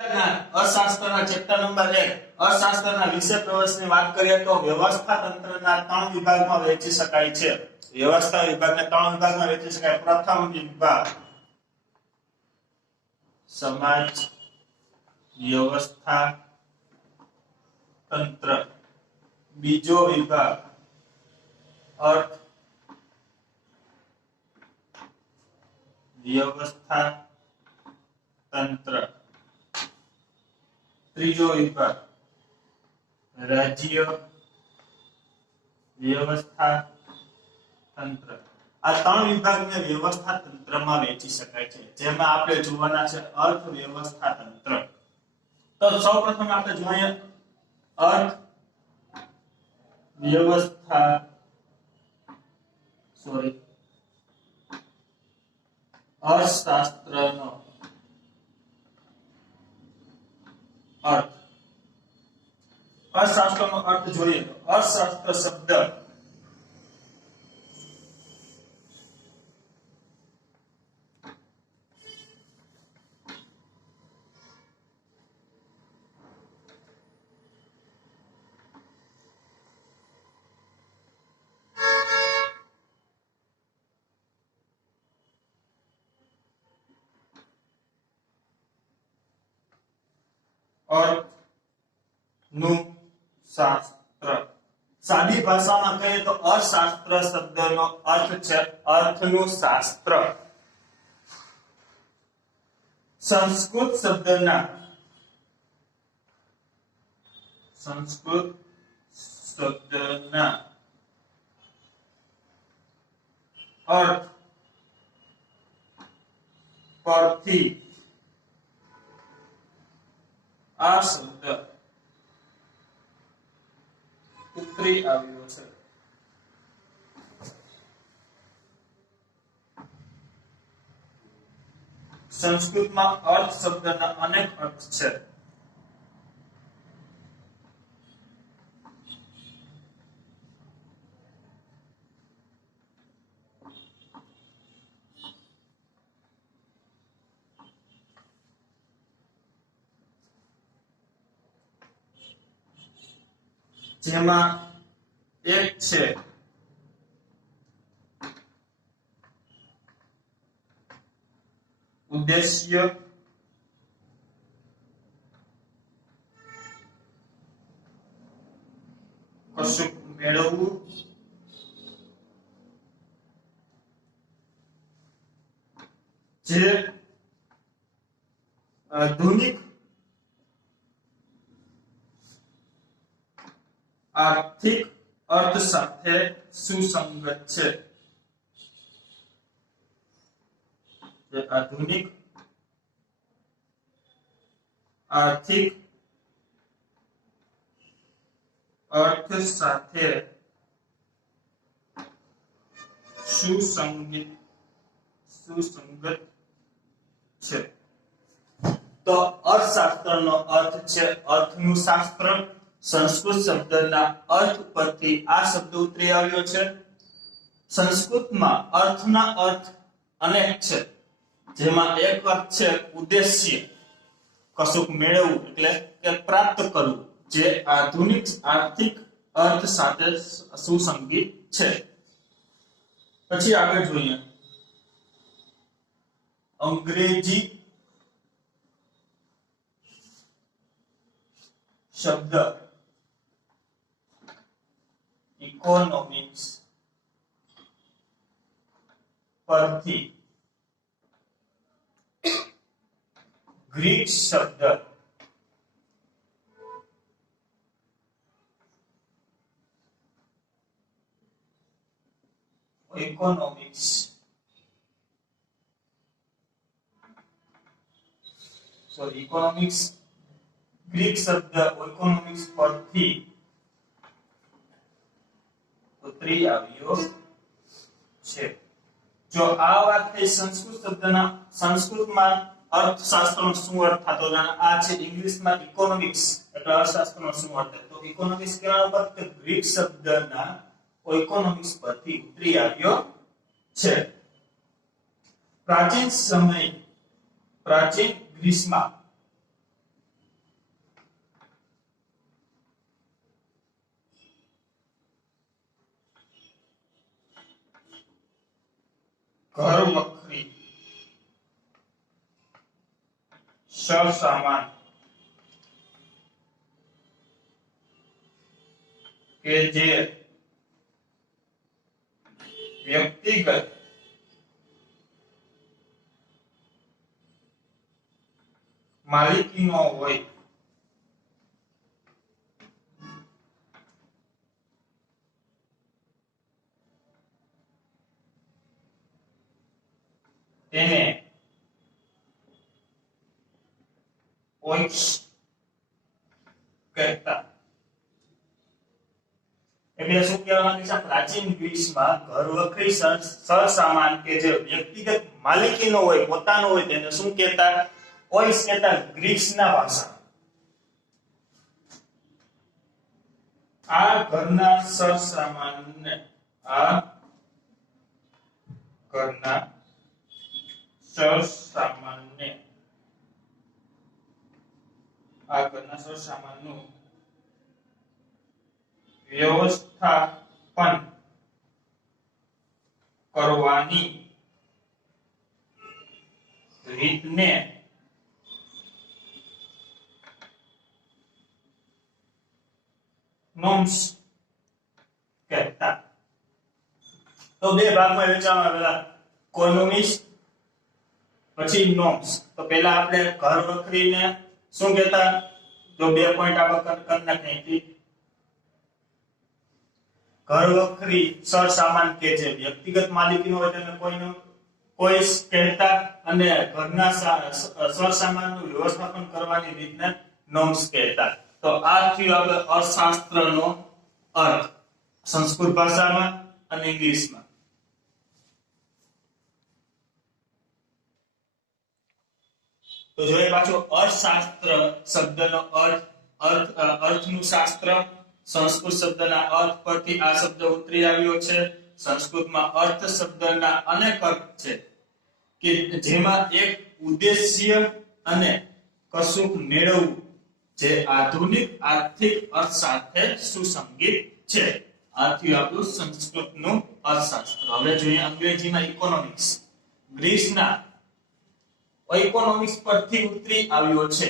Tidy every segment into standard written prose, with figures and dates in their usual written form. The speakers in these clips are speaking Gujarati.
અર્થશાસ્ત્રના ચેપ્ટર નંબર 1 અર્થશાસ્ત્રના વિષય પ્રવેશની વાત કરીએ તો વ્યવસ્થા તંત્રના 3 વિભાગમાં વહેંચી શકાય છે. વ્યવસ્થા વિભાગને 3 વિભાગમાં વહેંચી શકાય. પ્રથમ વિભાગ સમાજ વ્યવસ્થા તંત્ર, બીજો વિભાગ અર્થ વ્યવસ્થા તંત્ર, ત્રીજો વિભાગ રાજ્ય વ્યવસ્થા તંત્ર. આ 3 વિભાગને વ્યવસ્થા તંત્રમાં વહેંચી શકાય છે, જેમાં આપણે જોવાના છે અર્થ વ્યવસ્થા તંત્ર. તો સૌપ્રથમ આપણે જોઈએ અર્થ વ્યવસ્થા અર્થશાસ્ત્રનો અર્થ. અર્થશાસ્ત્રનો અર્થ જોઈએ તો અર્થશાસ્ત્ર શબ્દ અર્થનું શાસ્ત્ર. સાદી ભાષામાં કહીએ તો અર્થશાસ્ત્ર શબ્દનો અર્થ છે અર્થનું શાસ્ત્ર. સંસ્કૃત શબ્દના અર્થ પરથી આ શબ્દ ઉતરી આવ્યો છે. સંસ્કૃતમાં અર્થ શબ્દના અનેક અર્થ છે. જેમાં એક છે ઉદ્દેશ્ય, કશુંક મેળવવું, જે આધુનિક આર્થિક અર્થ સાથે સુસંગત છે. જે આધુનિક આર્થિક અર્થ સાથે સુસંગત છે. તો અર્થશાસ્ત્રનો અર્થ છે અર્થનું શાસ્ત્ર. સંસ્કૃત શબ્દના અર્થ પરથી આ શબ્દ ઉતરી આવ્યો છે. સંસ્કૃતમાં અર્થના અર્થ અનેક છે, જેમાં એક અર્થ છે ઉદ્દેશ્ય, કશુંક મેળવવું એટલે કે પ્રાપ્ત કરવું, જે આધુનિક આર્થિક અર્થ સાથે સુસંગત છે. પછી આગળ જોઈએ અંગ્રેજી શબ્દ ઇકોનોમિક્સ પરથી ગ્રીક શબ્દ ઇકોનોમિક્સ ગ્રીક શબ્દ ઇકોનોમિક્સ પરથી ઉતરી આવ્યો છે. જો આ વાત થઈ સંસ્કૃત શબ્દના, સંસ્કૃતમાં અર્થશાસ્ત્રનો શું અર્થ થતો આ છે. ઇંગ્લિશમાં ઇકોનોમિક્સ એટલે અર્થશાસ્ત્રનો શું અર્થ? તો ઇકોનોમિક્સ કેના ઉપર? તો ગ્રીક શબ્દના ઇકોનોમિક્સ પરથી ઉતરી આવ્યો છે. પ્રાચીન ગ્રીસમાં ઘર વખરી સરસામાન કે જે વ્યક્તિગત માલિકીનો હોય તેને ઓઇક્સ કહેતા. એટલે શું કહેવા માંગે છે? પ્રાચીન ગ્રીસમાં ઘરવખરી સરસામાન કે જે વ્યક્તિગત માલિકીનો હોય, પોતાનો હોય, તેને શું કહેતા? ઓઇક્સ કહેતા. ગ્રીસના ભાષામાં આ ઘરના સરસામાનને આ ઘરના સરસામાનને આ ઘરના સરસામાનનું વ્યવસ્થાપન કરવાની રીતને નોમ્સ કહેતા. તો બે ભાગમાં વહેંચવામાં આવેલા, કોનોમિક્સ પછી નોમ્સ. તો પહેલા આપણે ઘર વખરીને શું કહેતા? જો 2 પોઈન્ટ આપણે કરી નાખીએ. ઘર વખરી સરસામાન કે જે વ્યક્તિગત માલિકીનો હોય તેને કોઈસ કહેતા, અને ઘરના સરસામાનનું વ્યવસ્થાપન કરવાની રીતને નોમ્સ કહેતા. તો આ થયું આપણે અર્થશાસ્ત્રનો અર્થ સંસ્કૃત ભાષામાં અને ઇંગ્લિશમાં. તો જોઈએ પાછું અર્થશાસ્ત્ર શબ્દનો અર્થનું શાસ્ત્ર. સંસ્કૃત શબ્દના અર્થ પરથી આ શબ્દ ઉતરી આવ્યો છે. સંસ્કૃતમાં અર્થ શબ્દના અનેક અર્થ છે કે જેમાં એક ઉદ્દેશ્ય અને કશુંક મેળવવું જે આધુનિક આર્થિક અર્થ સાથે સુસંગત છે. આથી આપણું સંસ્કૃતનું અર્થશાસ્ત્ર. હવે જોઈએ અંગ્રેજીમાં ઇકોનોમિક્સ. ગ્રીસના ઇકોનોમિક્સ પરથી ઉતરી આવ્યો છે.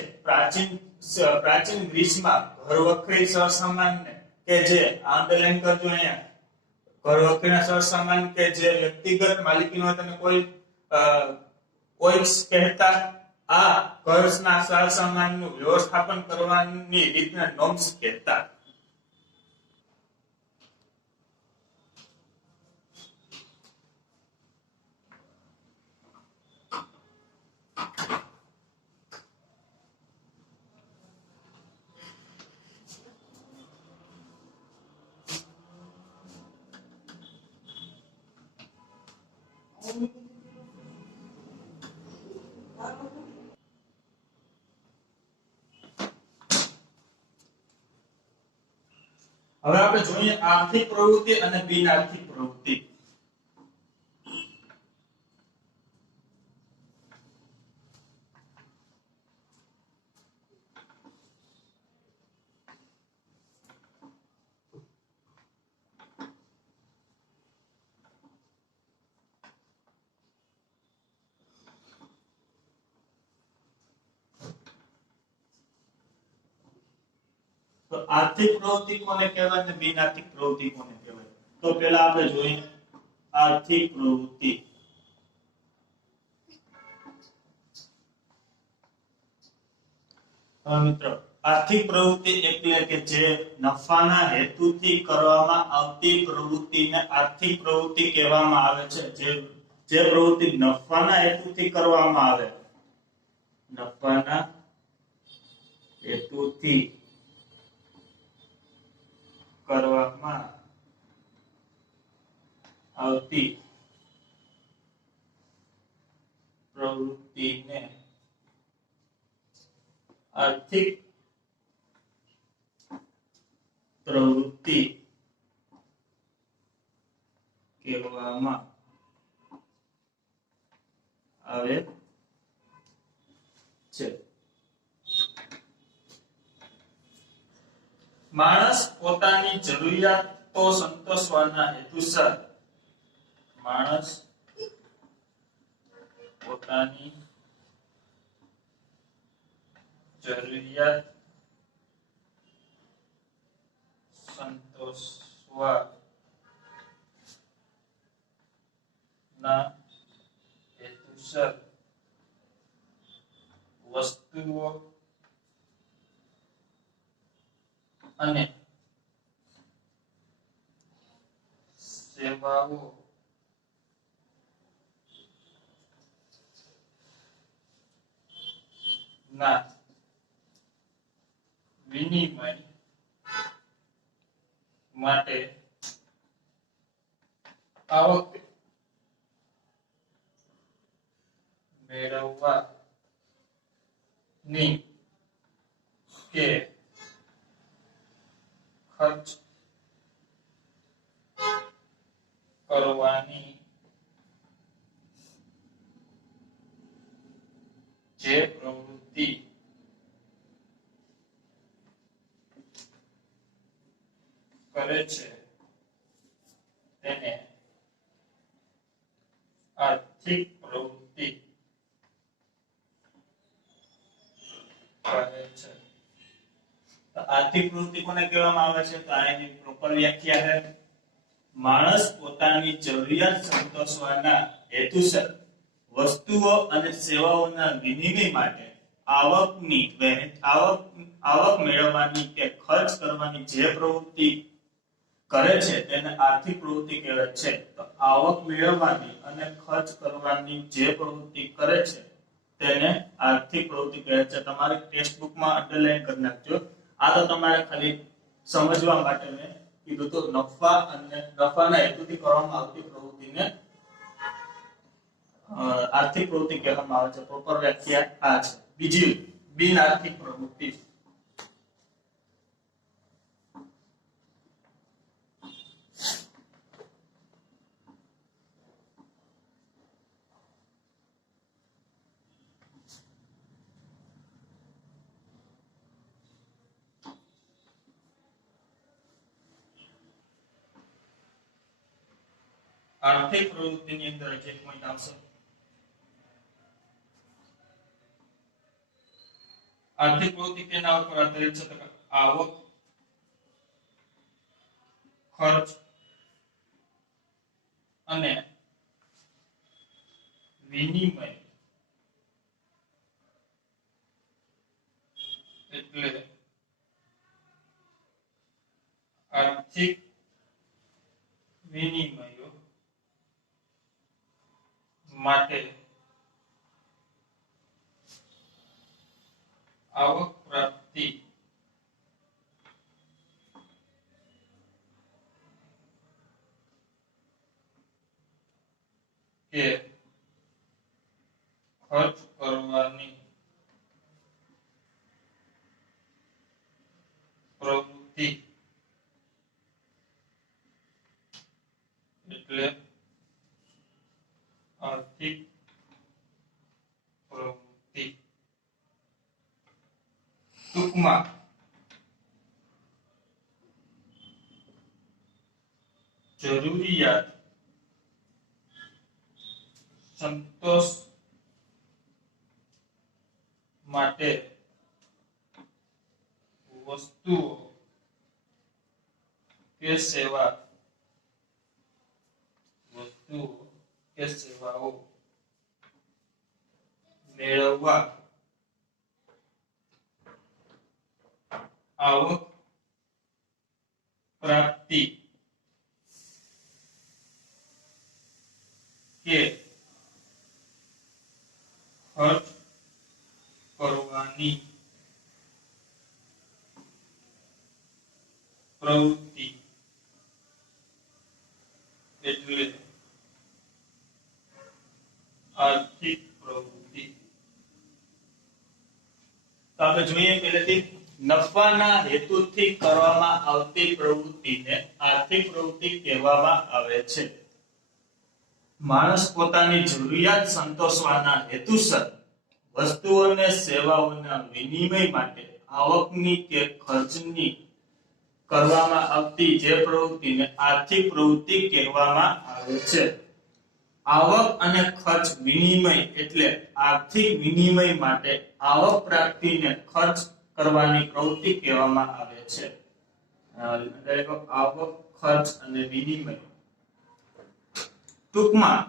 પ્રાચીન ગ્રીસમાં ઘરવખરી સરસામાનને કે જે અંડરલાઈન કરજો અહીંયા, ઘરવખરીના સરસામાન કે જે વ્યક્તિગત માલિકીનો હોય તેને કોઈક્સ કહેતા. આ ઘરના સરસામાનનું વ્યવસ્થાપન કરવાની રીતને નોમ્સ કહેતા. હવે આપણે જોઈએ આર્થિક પ્રવૃત્તિ અને બિન આર્થિક પ્રવૃત્તિ. તો આર્થિક પ્રવૃત્તિ કોને કહેવાય અને બિન આર્થિક પ્રવૃત્તિ કોને કહેવાય? તો પહેલા આપણે જોઈએ આર્થિક પ્રવૃત્તિ. મિત્રો, આર્થિક પ્રવૃત્તિ એટલે કે જે નફાના હેતુથી કરવામાં આવતી પ્રવૃત્તિને આર્થિક પ્રવૃત્તિ કહેવામાં આવે છે. જે પ્રવૃત્તિ નફાના હેતુથી કરવામાં આવે, નફાના હેતુથી કરવામાં આવતી પ્રવૃત્તિને આર્થિક પ્રવૃત્તિ કહેવામાં આવે છે. માણસ પોતાની જરૂરિયાતો સંતોષવાના હેતુસર પોતાની જરૂરિયાત સંતોષવા ના હેતુસર વસ્તુઓ અને સેવાઓ ના વિનિમય માટે આવક મેળવવાની કે ખર્ચ કરવાની જે પ્રવૃત્તિ કરે છે તેને આર્થિક પ્રવૃત્તિ કહે છે. તો આર્થિક પ્રવૃત્તિ કોને કહેવામાં આવે છે? તો આ એની પ્રોપર વ્યાખ્યા છે. માણસ પોતાની જરૂરિયાત સંતોષવાના હેતુસર વસ્તુઓ અને સેવાઓના વિનિમય માટે આવક મેળવવાની કે ખર્ચ કરવાની જે પ્રવૃત્તિ કરે છે તેને આર્થિક પ્રવૃત્તિ કહેવાય છે. તો આવક મેળવવાની અને ખર્ચ કરવાની જે પ્રવૃત્તિ કરે છે તેને આર્થિક પ્રવૃત્તિ કહેવાય છે. તમારે ટેક્સ્ટ બુકમાં અંડરલાઈન કરી નાખજો. આ તો તમારે ખાલી સમજવા માટે મેં કીધું. તો નફાના હેતુથી કરવામાં આવતી પ્રવૃત્તિને આર્થિક પ્રવૃત્તિ કહેવામાં આવે છે. પ્રોપર વ્યાખ્યા આ છે. બીજી બિન આર્થિક પ્રવૃત્તિ. આર્થિક પ્રવૃત્તિની અંદર જે પોઈન્ટ આવશે આર્થિક પ્રવૃત્તિ કેના ઉપર આધારિત છે? તો આવક, ખર્ચ અને વિનિમય એટલે આર્થિક વિનિમયો માટે આવક પ્રાપ્તિ કે ખર્ચ કરવાની પ્રવૃત્તિ એટલે આર્થિક પ્રવૃત્તિ. ટૂંકમાં જરૂરિયાત સંતોષ માટે વસ્તુઓ કે સેવાઓ મેળવવા આવક પ્રાપ્તિ કે ખર્ચ કરવાની પ્રવૃત્તિ એટલે આર્થિક પ્રવૃત્તિ. તો આપણે જોઈએ પહેલેથી નફાના હેતુથી કરવામાં આવતી પ્રવૃત્તિને આર્થિક પ્રવૃત્તિ કહેવામાં આવે છે. માણસ પોતાની જરૂરિયાત સંતોષવાના હેતુસર વસ્તુઓ અને સેવાઓના વિનિમય માટે આવકની કે ખર્ચની કરવામાં આવતી જે પ્રવૃત્તિને આર્થિક પ્રવૃત્તિ કહેવામાં આવે છે. આવક અને ખર્ચ વિનિમય એટલે આર્થિક વિનિમય માટે આવક પ્રાપ્તિને ખર્ચ કરવાની પ્રવૃત્તિ કહેવામાં આવે છે. આવક, ખર્ચ અને વિનિમય ટૂંકમાં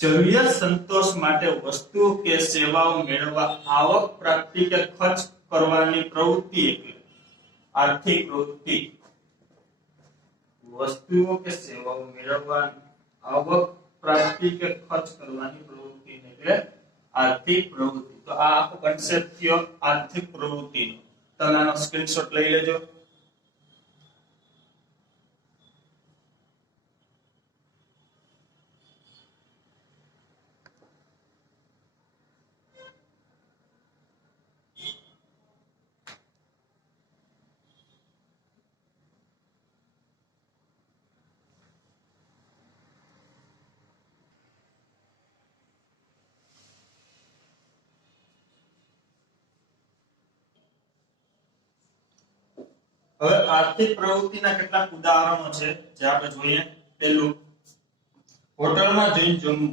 જરૂરિયાત સંતોષ માટે વસ્તુઓ કે સેવાઓ મેળવવા આવક પ્રાપ્તિ કે ખર્ચ કરવાની પ્રવૃત્તિ એટલે આર્થિક પ્રવૃત્તિ. વસ્તુઓ કે સેવાઓ મેળવવા આવક પ્રાપ્તિ કે ખર્ચ કરવાની પ્રવૃત્તિ એટલે આર્થિક પ્રવૃત્તિ. તો આ આખો કન્સેપ્ટ થયો આર્થિક પ્રવૃત્તિનો. તમે આનો સ્ક્રીનશોટ લઈ લેજો. હવે આર્થિક પ્રવૃત્તિના કેટલાક ઉદાહરણો છે જે આપણે જોઈએ. પહેલું, હોટલમાં જઈને જમવું.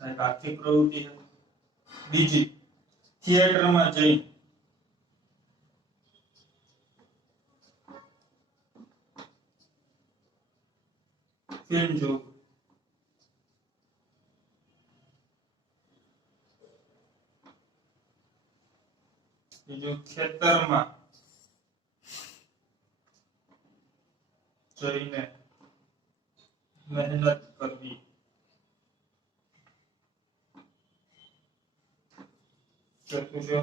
આર્થિક પ્રવૃત્તિ છે. બીજી, થિયેટરમાં જઈ ફિલ્મ જોવું. બીજું, ખેતરમાં જઈને મહેનત કરવી. ચોથું છે,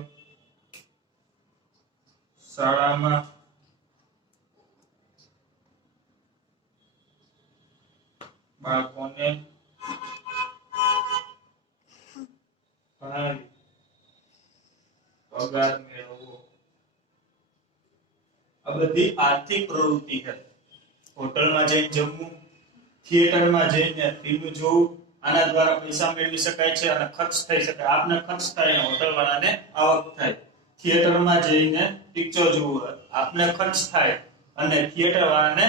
શાળામાં બાળકોને ભણાવી પગાર મેળવવો. આ બધી આર્થિક પ્રવૃત્તિ છે. હોટલમાં જઈને જમવું, થિયેટરમાં જઈને ફિલ્મ જોવું, આના દ્વારા પૈસા મેળવી શકાય છે અને ખર્ચ થઈ શકે. આપને ખર્ચ થાય અને હોટલ વાળાને આવક થાય. થિયેટરમાં જઈને પિક્ચર જોવું, આપને ખર્ચ થાય અને થિયેટર વાળાને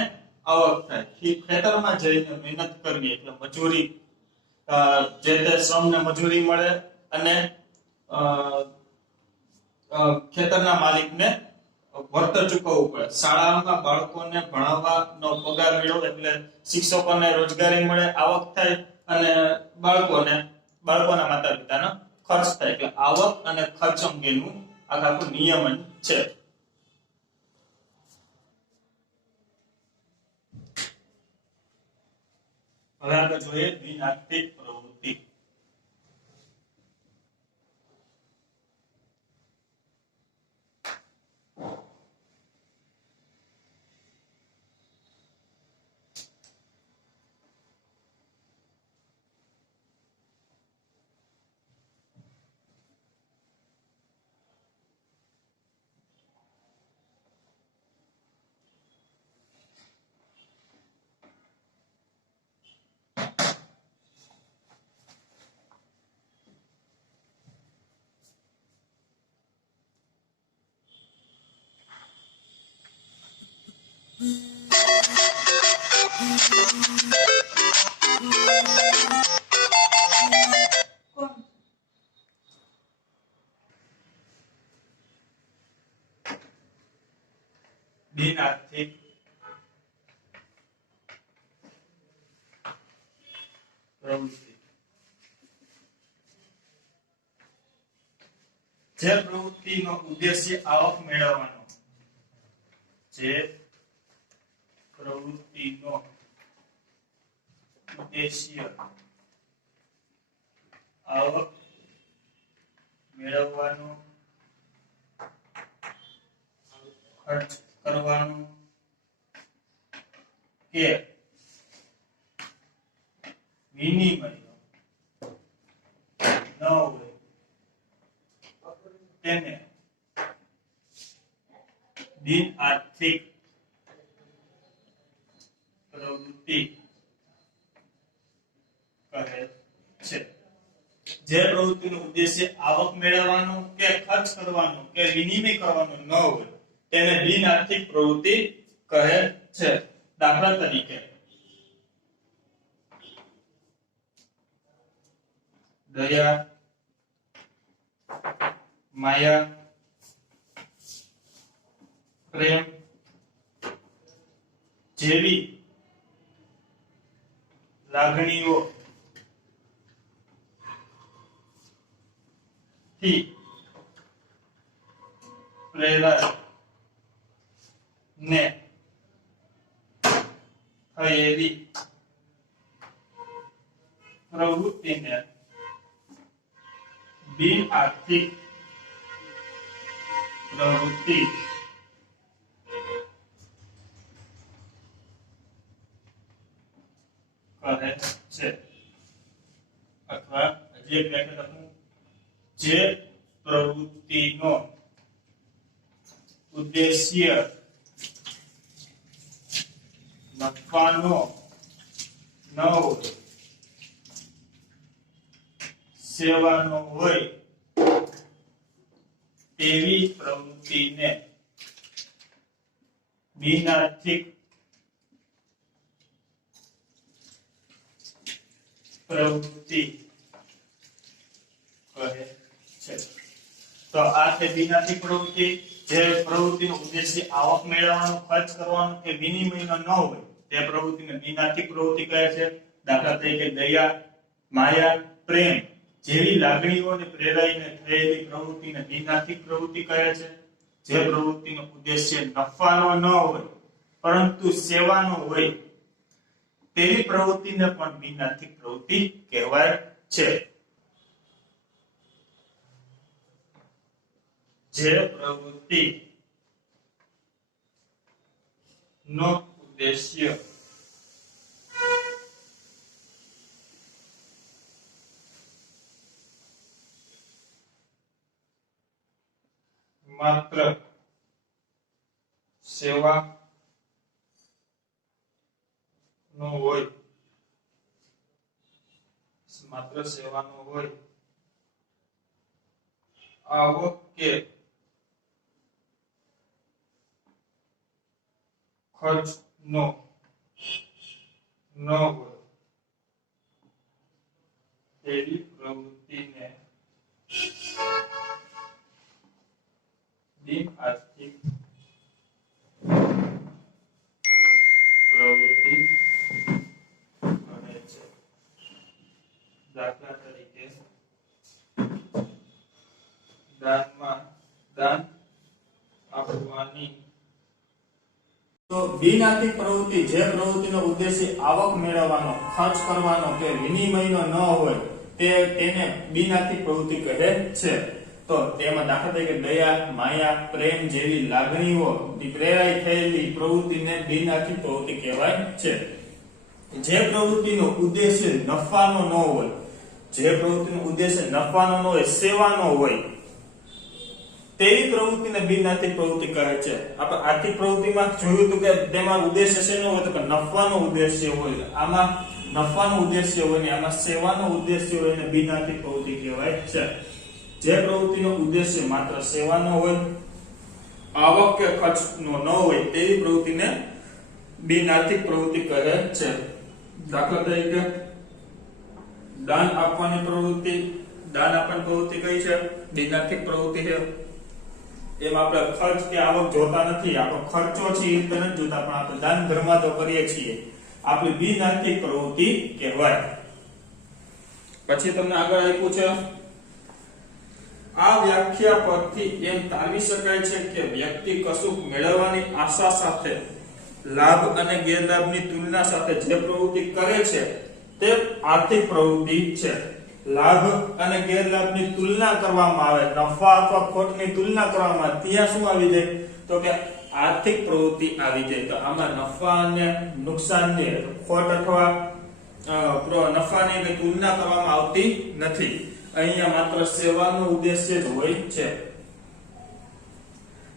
આવક થાય. ખેતરમાં જઈને મહેનત કરવી એટલે મજૂરી, જે તે શ્રમને મજૂરી મળે અને ખેતરના માલિકને વળતર ચૂકવવું પડે. શાળામાં બાળકોને ભણાવવાનો પગાર મેળવો એટલે શિક્ષકોને રોજગારી મળે, આવક થાય અને બાળકોના માતા પિતાનો ખર્ચ થાય. એટલે આવક અને ખર્ચ અંગેનું આખું નિયમન છે. હવે આપણે જોઈએ બિન આર્થિક પ્રવૃત્તિ. બિન આર્થિક પ્રવૃત્તિ જે પ્રવૃત્તિનો ઉદ્દેશ્ય આવક મેળવવાનો, જે પ્રવૃત્તિનો ઉદ્દેશ્ય આવક મેળવવાનો, ખર્ચ કરવાનો કે વિનિમય ન હોય તેને બિન આર્થિક પ્રવૃત્તિ કહે છે. જે પ્રવૃત્તિનો ઉદ્દેશ્ય આવક મેળવવાનો કે ખર્ચ કરવાનો કે વિનિમય કરવાનો ન હોય તેને બિન આર્થિક પ્રવૃત્તિ કહે છે. દાખલા તરીકે દયા, માયા, પ્રેમ જેવી લાગણીઓ થી પ્રેરાય ને થયેલી પ્રવૃત્તિને બિન આર્થિક પ્રવૃત્તિ કહે છે. અથવા હજી એક વ્યાખ્યા લખું, જે પ્રવૃત્તિનો ઉદ્દેશ્ય નફાનો ન હોય, સેવાનો હોય તેવી પ્રવૃત્તિને બિનઆર્થિક પ્રવૃત્તિ કહે છે. તો આ છે બિનઆર્થિક પ્રવૃત્તિ. જે પ્રવૃત્તિનો ઉદ્દેશ્ય આવક મેળવવાનો, ખર્ચ કરવાનો કે વિનિમયનો ન હોય તે પ્રવૃત્તિને બિનઆર્થિક પ્રવૃત્તિ કહે છે. દાખલા તરીકે દયા, માયા, પ્રેમ જેવી લાગણીઓને પ્રેરાઈને થયેલી પ્રવૃત્તિને બિનઆર્થિક પ્રવૃત્તિ કહે છે. જે પ્રવૃત્તિનો ઉદ્દેશ્ય નફાનો ન હોય પરંતુ સેવાનો હોય તેવી પ્રવૃત્તિને પણ બિનઆર્થિક પ્રવૃત્તિ કહેવાય છે. જે પ્રવૃત્તિ નો ઉદ્દેશ્ય માત્ર સેવા નો હોય, આવક કે ખર્ચ નો ન હોય તેવી પ્રવૃત્તિને બિન આર્થિક પ્રવૃત્તિ કહે છે. દાખલા તરીકે દાન આપવાની. તો બિનઆર્થિક પ્રવૃત્તિ જે પ્રવૃત્તિનો ઉદ્દેશ્ય આવક મેળવવાનો, ખર્ચ કરવાનો કે વિનિમયનો ન હોય તેને બિનઆર્થિક પ્રવૃત્તિ કહે છે. તો તેમાં દાખલા તરીકે દયા, માયા, પ્રેમ જેવી લાગણીઓ પ્રેરાઈ થયેલી પ્રવૃત્તિને બિનઆર્થિક પ્રવૃત્તિ કહેવાય છે. જે પ્રવૃત્તિનો ઉદ્દેશ્ય નફાનો ન હોય, સેવાનો હોય તેવી પ્રવૃત્તિને બિનઆર્થિક પ્રવૃત્તિ કહે છે. આપણે આર્થિક પ્રવૃત્તિમાં જોયું હતું કે તેમાં ઉદ્દેશ્ય શેનો હોય તો કે નફાનો ઉદ્દેશ્ય હોય. આમાં નફાનો ઉદ્દેશ્ય હોય ને આમાં સેવાનો ઉદ્દેશ્ય હોય ને બિનઆર્થિક પ્રવૃત્તિ કહેવાય છે. જે પ્રવૃત્તિનો ઉદ્દેશ્ય માત્ર સેવાનો હોય, આવક કે ખર્ચનો ન હોય તેવી પ્રવૃત્તિને બિનઆર્થિક પ્રવૃત્તિ કહે છે. દાખલા તરીકે દાન આપવાની પ્રવૃત્તિ. દાન આપવાની પ્રવૃત્તિ કઈ છે? બિનઆર્થિક પ્રવૃત્તિ છે. એમાં આપણે ખર્ચ કે આવક જોતા નથી. આપણો ખર્ચો છે એ રીતે નથી જોતા, પણ આપણે દાન ધર્મ તો કરીએ છીએ. આપણી બિનઆર્થિક પ્રવૃત્તિ કહેવાય. પછી તમને આગળ આપ્યું છે, આ વ્યાખ્યા પરથી એમ તારવી શકાય છે કે વ્યક્તિ કશુંક મેળવવાની આશા સાથે લાભ અને ગેરલાભની તુલના સાથે જે પ્રવૃત્તિ કરે છે તે આર્થિક પ્રવૃત્તિ છે. લાભ અને ગેરલાભની તુલના કરવામાં આવે, નફા અથવા ખોટની તુલના કરવામાં આવે, ત્યાં શું આવી જાય તો કે આર્થિક પ્રવૃત્તિ આવી જાય. તો આમાં નફા અને નુકસાનની, ખોટ અથવા નફાની તુલના કરવામાં આવતી નથી. અહીંયા માત્ર સેવાનો ઉદ્દેશ્ય જ હોય છે,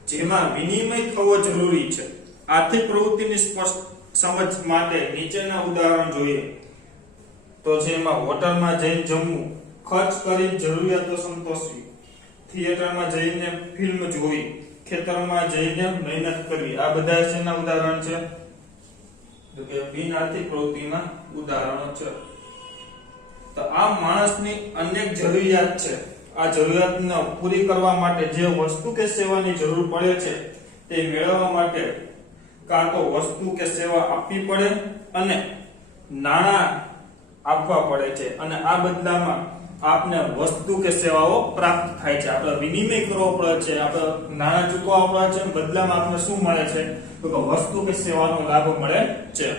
જેમાં વિનિમય થવો જરૂરી છે. આર્થિક પ્રવૃત્તિની સ્પષ્ટ સમજ માટે નીચેના ઉદાહરણ જોઈએ. તો જેમાં હોટલમાં જઈને જમવું, ખર્ચ કરી જરૂરિયાતો સંતોષવી, થિયેટરમાં જઈને ફિલ્મ જોવી, ખેતરમાં જઈને મહેનત કરવી, આ બધા શેના ઉદાહરણ છે? તો કે બિન આર્થિક પ્રવૃત્તિના ઉદાહરણો છે. તો આ માણસની અનેક જરૂરિયાત છે. આ જરૂરિયાતને પૂરી કરવા માટે જે વસ્તુ કે સેવાની જરૂર પડે છે તે મેળવવા માટે કાં તો વસ્તુ કે સેવા આપવી પડે અને નાણાં આપવા પડે છે, અને આ બદલામાં આપને વસ્તુ કે સેવાઓ પ્રાપ્ત થાય છે. આપણે વિનિમય કરવો પડે છે, આપણે નાણાં ચૂકવવા પડે છે, બદલામાં આપને શું મળે છે? તો કે વસ્તુ કે સેવાનો લાભ મળે છે.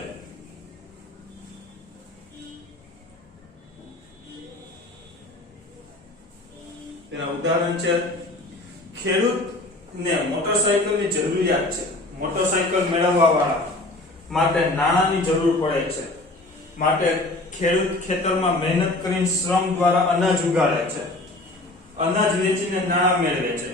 તેના ઉદાહરણ છે, ખેડૂતને મોટરસાયકલની જરૂરિયાત છે. મોટરસાયકલ મેળવવા વાળા માટે નાણાંની જરૂર પડે છે, માટે ખેડૂત ખેતરમાં મહેનત કરીને શ્રમ દ્વારા અનાજ ઉગાડે છે, અનાજ વેચીને નાણાં મેળવે છે,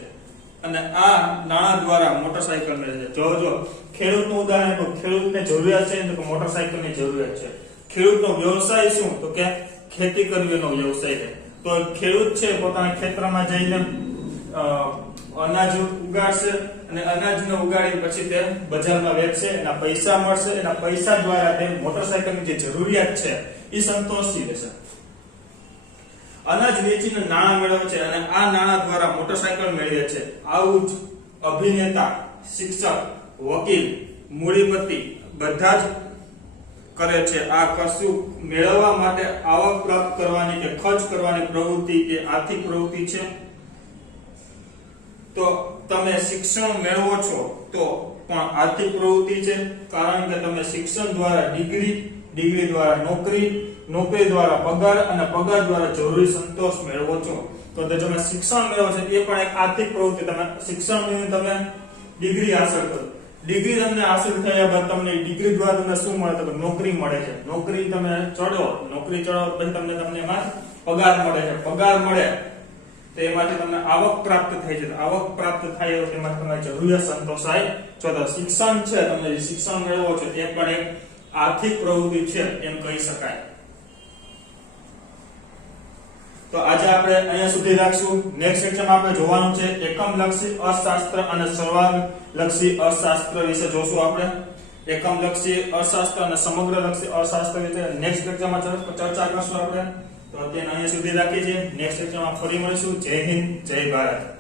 અને આ નાણાં દ્વારા મોટરસાયકલ મેળવે છે. જો ખેડૂતનું ઉદાહરણ તો ખેડૂતને જરૂરિયાત છે તો મોટરસાયકલની જરૂરિયાત છે. ખેડૂતનો વ્યવસાય શું? તો કે ખેતી કરવીનો વ્યવસાય છે. તો ખેડૂત છે પોતાના ખેતરમાં જઈને અનાજ ઉગાડશે અને અનાજને ઉગાડી પછી તે બજારમાં વેચશે, એના પૈસા મળશે, એના પૈસા દ્વારા તે મોટરસાયકલની જે જરૂરિયાત છે એ સંતોષી લેશે. અનાજ વેચીને નાણાં મેળવે છે અને આ નાણાં દ્વારા મોટરસાયકલ મેળવે છે. આવું જ અભિનેતા, શિક્ષક, વકીલ, મૂડીપતિ બધા જ કરે છે. આ કશું મેળવવા માટે આવક પ્રાપ્ત કરવાની કે ખર્ચ કરવાની પ્રવૃત્તિ એ આર્થિક પ્રવૃત્તિ છે. તો તમે શિક્ષણ મેળવો છો તો પણ આર્થિક પ્રવૃત્તિ છે, કારણ કે તમે શિક્ષણ દ્વારા ડિગ્રી દ્વારા નોકરી દ્વારા પગાર અને પગાર દ્વારા જરૂરી સંતોષ મેળવો છો. તો તમે શિક્ષણ મેળવો છો એ પણ એક આર્થિક પ્રવૃત્તિ. તમે શિક્ષણ મેળવીને તમે ડિગ્રી હાંસલ કરો, ડિગ્રી તમને હાંસલ થયા બાદ તમને ડિગ્રી દ્વારા તમને શું મળે? તો નોકરી મળે છે. નોકરી તમે ચડો પછી તમને એમાં પગાર મળે છે. પગાર મળે તો એમાંથી તમને આવક પ્રાપ્ત થાય છે. આવક પ્રાપ્ત થાય તો તેમાં તમારી જરૂરિયાત સંતોષાય છે. તો શિક્ષણ છે, તમે જે શિક્ષણ મેળવો છો તે પણ એક આર્થિક પ્રવૃત્તિ છે એમ કહી શકાય. તો આજે આપણે અહીંયા સુધી રાખશું. નેક્સ્ટ સેક્શનમાં આપણે જોવાનું છે એકમ લક્ષી અર્થશાસ્ત્ર અને સરવાળા લક્ષી અર્થશાસ્ત્ર વિશે જોશું. આપણે એકમ લક્ષી અર્થશાસ્ત્ર અને સમગ્ર લક્ષી અર્થશાસ્ત્ર વિશે નેક્સ્ટ લેક્ચરમાં ચર્ચા કરશું આપણે. તો અત્યારે અહીંયા સુધી રાખીએ છીએ. નેક્સ્ટ લેક્ચરમાં ફરી મળીશું. જય હિન્દ, જય ભારત.